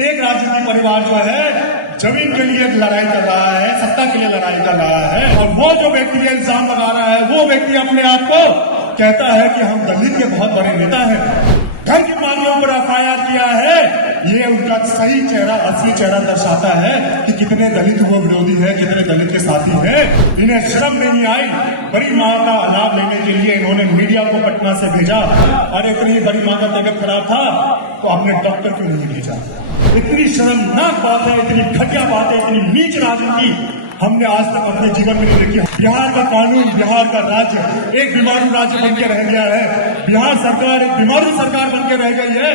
एक राजनीतिक परिवार जो है जमीन के लिए लड़ाई कर रहा है, सत्ता के लिए लड़ाई कर रहा है, और वो जो व्यक्ति इल्जाम लगा रहा है वो व्यक्ति अपने आप को कहता है कि हम दलित के बहुत बड़े नेता हैं। घर की मांगों पर एफआईआर किया है, ये उनका सही चेहरा, असली चेहरा दर्शाता है कि कितने दलित वो विरोधी है, कितने दलित के साथी हैं। इन्हें शर्म नहीं आई। बड़ी मां का लाभ लेने के लिए इन्होंने मीडिया को पटना से भेजा। अरे इतनी बड़ी मां का तबियत खराब था तो आपने डॉक्टर क्यों नहीं भेजा? इतनी शर्मनाक बात है, इतनी घटिया बात है, इतनी नीच राजनीति हमने आज तक अपने जीवन में नहीं देखी। बिहार का कानून, बिहार का राज्य एक बीमारू राज्य बन के रह गया है। बिहार सरकार एक बीमारू सरकार बन के रह गई है।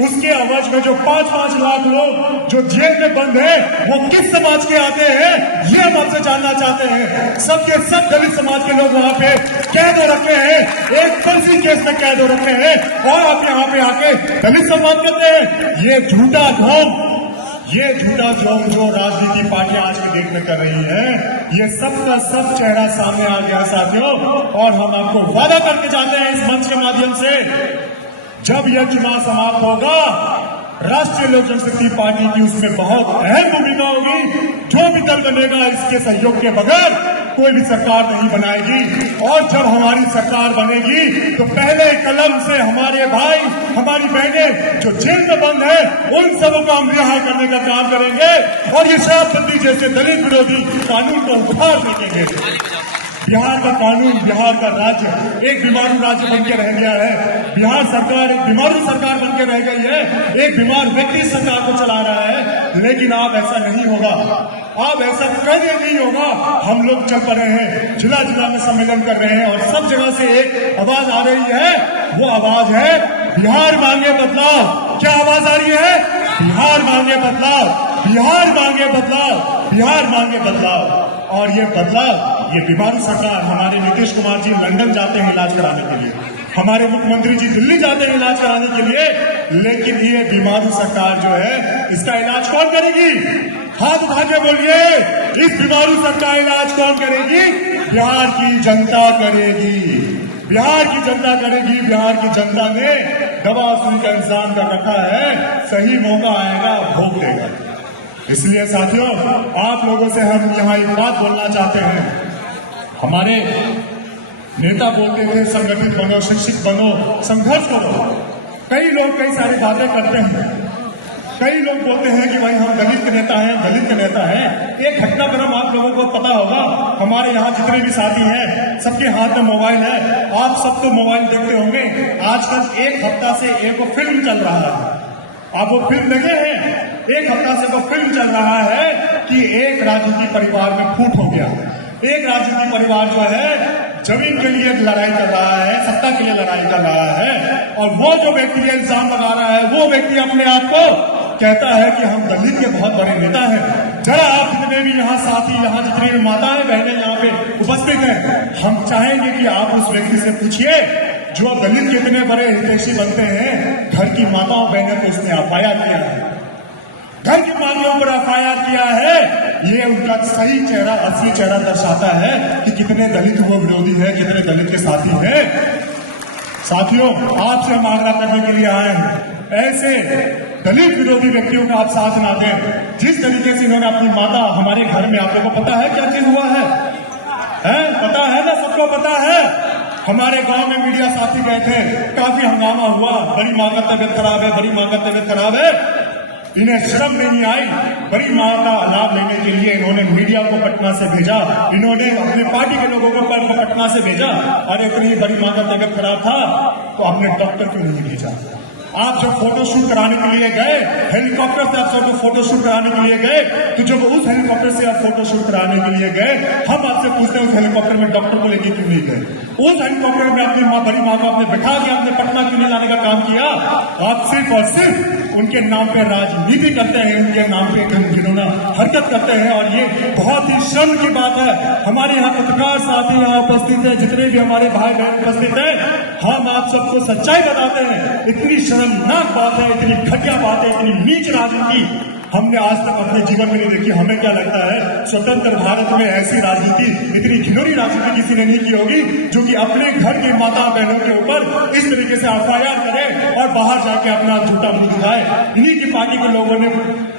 उसके आवाज में जो 5-5 लाख लोग जो जेल में बंद है वो किस समाज के आते हैं, ये हम आपसे जानना चाहते हैं। सबके सब दलित समाज के लोग वहां पे कैद हो रखे हैं, एक फर्जी केस में कैद हो रखे हैं, और आप यहाँ पे आके दलित सम्मान करते हैं। ये झूठा जोम जो राजनीति पार्टियां आज के डेट में कर रही हैं, ये सबका सब चेहरा सामने आ गया साथियों। और हम आपको वादा करके जाते हैं इस मंच के माध्यम से, जब यह चुनाव समाप्त होगा राष्ट्रीय लोक जनशक्ति पार्टी की उसमें बहुत अहम भूमिका होगी। जो भी दल बनेगा इसके सहयोग के बगैर कोई भी सरकार नहीं बनाएगी। और जब हमारी सरकार बनेगी तो पहले कलम से हमारे भाई, हमारी बहनें जो जेल में बंद है, उन सबों को हम रिहा करने का काम करेंगे और ये शराबबंदी जैसे दलित विरोधी कानून को उखाड़ फेंकेंगे। बिहार का कानून, बिहार का राज्य एक बीमारू राज्य बन के रह गया है। बिहार सरकार एक बीमारू सरकार बन के रह गई है। एक बीमार व्यक्ति सरकार को चला रहा है। लेकिन आप ऐसा नहीं होगा, आप ऐसा कभी नहीं होगा। हम लोग चल पड़े हैं, जिला जिला में सम्मेलन कर रहे हैं और सब जगह से एक आवाज आ रही है। वो आवाज है बिहार मांगे बदलाव। क्या आवाज आ रही है? बिहार मांगे बदलाव, बिहार मांगे बदलाव, बिहार मांगे बदलाव। और ये बदलाव, ये बीमारू सरकार, हमारे नीतीश कुमार जी लंदन जाते हैं इलाज कराने के लिए, हमारे मुख्यमंत्री जी दिल्ली जाते हैं इलाज कराने के लिए, लेकिन ये बीमारू सरकार जो है इसका इलाज कौन करेगी? हाथ उठा के बोलिए, इस बीमारू सरकार इलाज कौन करेगी? बिहार की जनता करेगी, बिहार की जनता करेगी। बिहार की जनता ने दवा सुई का इंतजाम कर रखा है, सही मौका आएगा भोग देगा। इसलिए साथियों, आप लोगों से हम यहाँ एक बात बोलना चाहते हैं। हमारे नेता बोलते थे संगठित बनो, शिक्षित बनो, संघर्ष करो। कई लोग कई सारी बातें करते हैं। कई लोग बोलते हैं कि भाई हम दलित के नेता हैं, दलित के नेता हैं। एक घटनाक्रम आप लोगों को पता होगा, हमारे यहाँ जितने भी साथी हैं सबके हाथ में मोबाइल है। आप सब तो मोबाइल देखते होंगे। आजकल एक हफ्ता से एक फिल्म चल रहा है, आप वो फिल्म देखे हैं? एक हफ्ता से वो फिल्म चल रहा है कि एक राजनीतिक परिवार में फूट हो गया। एक राजनीतिक परिवार जो है जमीन के लिए लड़ाई कर रहा है, सत्ता के लिए लड़ाई कर रहा है, और वो जो व्यक्ति इल्जाम लगा रहा है वो व्यक्ति अपने आप को कहता है कि हम दलित के बहुत बड़े नेता हैं। जरा आप जितने भी यहाँ साथी, यहाँ जितने भी माताएं बहनें यहाँ पे उपस्थित हैं, हम चाहेंगे कि आप उस व्यक्ति से पूछिए जो दलित कितने बड़े हितैषी बनते हैं। घर की माताओं बहनों को उसने एफआईआर किया है, घर की मांगों पर एफआईआर किया है, ये उनका सही चेहरा, असली चेहरा दर्शाता है कि कितने दलित वो विरोधी है, कितने दलित के साथी हैं। साथियों, आपसे हम आग्रह करने के लिए आए हैं, ऐसे दलित विरोधी व्यक्तियों का आप साथ ना दें। जिस तरीके से इन्होंने अपनी माता, हमारे घर में, आप लोगों को पता है क्या चीज हुआ है? पता है ना? सबको पता है। हमारे गांव में मीडिया साथी गए थे, काफी हंगामा हुआ, बड़ी मां का तबियत खराब है, बड़ी मां का तबियत खराब है। इन्हें शर्म नहीं आई। बड़ी मां का लाभ लेने के लिए इन्होंने मीडिया को पटना से भेजा, इन्होंने अपने पार्टी के लोगों को पटना से भेजा। अरे इतनी बड़ी मां का तबियत खराब था तो आपने डॉक्टर क्यों नहीं भेजा? आप जब फोटो शूट कराने के लिए गए, हेलीकॉप्टर से आप सबको फोटो शूट कराने के लिए गए, तो जब उस हेलीकॉप्टर से आप फोटो शूट कराने के लिए गए, हम आपसे पूछते हैं उस हेलीकॉप्टर में डॉक्टर को लेके क्यों नहीं गए? उस हेलीकॉप्टर में अपनी मां, बड़ी मां को आपने बिठा के आपने पटना क्यों नहीं लाने का काम किया? आप सिर्फ और सिर्फ उनके नाम पे राजनीति करते हैं, उनके नाम पे जिन्होंने हरकत करते हैं। और ये बहुत ही शर्म की बात है। हमारे यहाँ पत्रकार साथी यहाँ उपस्थित है, जितने भी हमारे भाई बहन उपस्थित हैं, हम आप सबको सच्चाई बताते हैं। इतनी शर्मनाक बात है, इतनी घटिया बात है, इतनी नीच राजनीति हमने आज तक अपने जीवन में नहीं देखी। हमें क्या लगता है स्वतंत्र भारत में ऐसी राजनीति, इतनी घिनौनी राजनीति किसी ने नहीं की होगी जो कि अपने घर की माता बहनों के ऊपर इस तरीके से FIR करे और बाहर जाके अपना झूठा मुंह दिखाए। इन्हीं की पार्टी के लोगों ने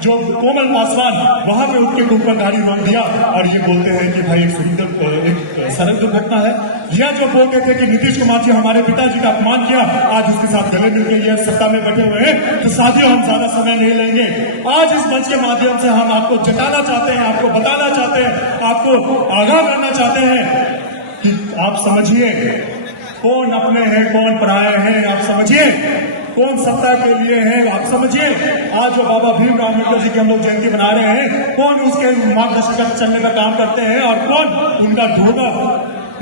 जो कोमल पासवान वहां पे उठ के ऊपर गाड़ी रोक दिया और ये बोलते हैं कि भाई एक सड़क दुर्घटना है। यह जो बोलते थे कि नीतीश कुमार जी हमारे पिताजी का अपमान किया, आज उसके साथ गले मिल गई है, सत्ता में बैठे हुए हैं। तो साथियों, हम ज्यादा समय नहीं लेंगे। आज इस मंच के माध्यम से हम आपको जताना चाहते हैं, आपको बताना चाहते हैं, आपको आगाह करना चाहते हैं कि आप समझिए कौन अपने हैं, कौन पराये हैं। आप समझिए कौन सत्ता के लिए है। आप समझिए आज जो बाबा भीमराव अम्बेडकर जी की हम लोग जयंती मना रहे हैं, कौन उसके मार्गदर्शन का चलने का काम करते हैं और कौन उनका ढोगा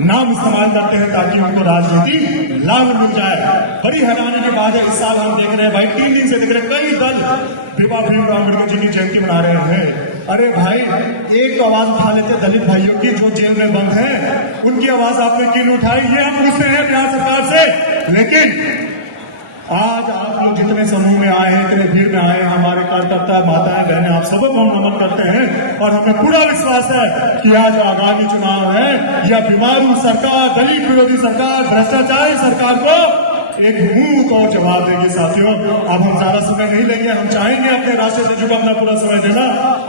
नाम इस्तेमाल करते हैं ताकि उनको राजनीति लाभ मिल जाए। बड़ी हैरानी की बात है, इस साल हम देख रहे हैं भाई, 3 दिन से देख रहे हैं कई दल बाबा भीमराव अम्बेडकर जी की जयंती मना रहे हैं। अरे भाई, एक तो आवाज उठा लेते दलित भाइयों की जो जेल में बंद है, उनकी आवाज आपने क्यों उठाई, ये हम पूछते हैं बिहार सरकार से। लेकिन आज आप लोग जितने समूह में आए हैं, इतने भीड़ में आए हैं, हमारे कार्यकर्ता माताएं बहनें, आप सबको हम नमन करते हैं और हमें पूरा विश्वास है कि आज आगामी चुनाव है, यह बीमारू सरकार, दलित विरोधी सरकार, भ्रष्टाचारी सरकार को एक मुंह तो जवाब देंगे। साथियों, अब हम ज्यादा समय नहीं लेंगे। हम चाहेंगे अपने राष्ट्र से जुड़ा अपना पूरा समय देना।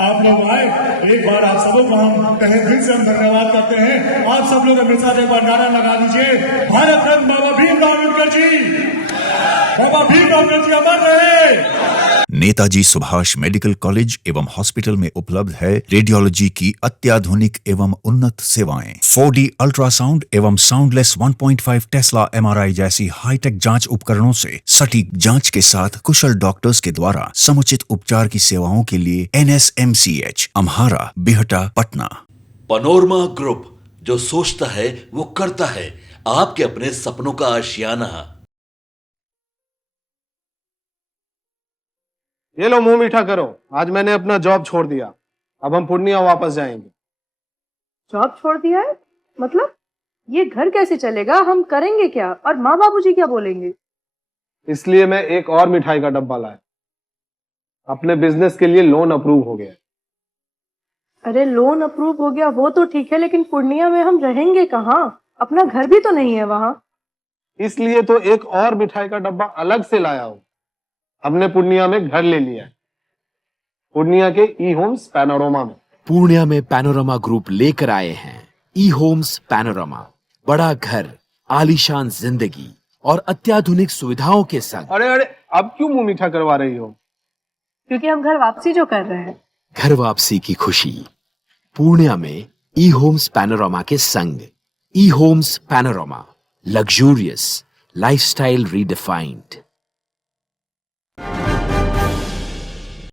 आप लोग आए, एक बार आप सबों को हम कहे दिल से हम धन्यवाद करते हैं। आप सब लोग मेरे साथ एक बार नारा लगा दीजिए, भारत रत्न बाबा भीमराव अम्बेडकर जी, बाबा भीमराव अम्बेडकर जी अमर रहे। नेताजी सुभाष मेडिकल कॉलेज एवं हॉस्पिटल में उपलब्ध है रेडियोलॉजी की अत्याधुनिक एवं उन्नत सेवाएं। 4D अल्ट्रासाउंड एवं साउंडलेस 1.5 टेस्ला MRI जैसी हाईटेक जांच उपकरणों से सटीक जांच के साथ कुशल डॉक्टर्स के द्वारा समुचित उपचार की सेवाओं के लिए NSMCH, Amhara, Bihta, Patna. Panorama group, जो सोचता है वो करता है। आपके अपने सपनों का आशियाना। ये लो, मुंह मीठा करो। आज मैंने अपना जॉब छोड़ दिया, अब हम पूर्णिया वापस जाएंगे। जॉब छोड़ दिया है? मतलब ये घर कैसे चलेगा? हम करेंगे क्या? और माँ बाबूजी क्या बोलेंगे? इसलिए मैं एक और मिठाई का डब्बा लाया। अपने बिजनेस के लिए लोन अप्रूव हो गया। अरे लोन अप्रूव हो गया वो तो ठीक है, लेकिन पूर्णिया में हम रहेंगे कहाँ? अपना घर भी तो नहीं है वहाँ। इसलिए तो एक और मिठाई का डब्बा अलग से लाया हूँ। हमने पूर्णिया में घर ले लिया है, पूर्णिया के ई होम्स पैनोरमा में। पूर्णिया में पैनोरमा ग्रुप लेकर आए हैं ई होम्स पैनोरमा। बड़ा घर, आलीशान जिंदगी और अत्याधुनिक सुविधाओं के संग। अरे अब क्यों मुंह मीठा करवा रही हो? क्योंकि हम घर वापसी जो कर रहे हैं। घर वापसी की खुशी पूर्णिया में ई होम्स पैनोरमा के संग। E homes Panorama, luxurious lifestyle redefined.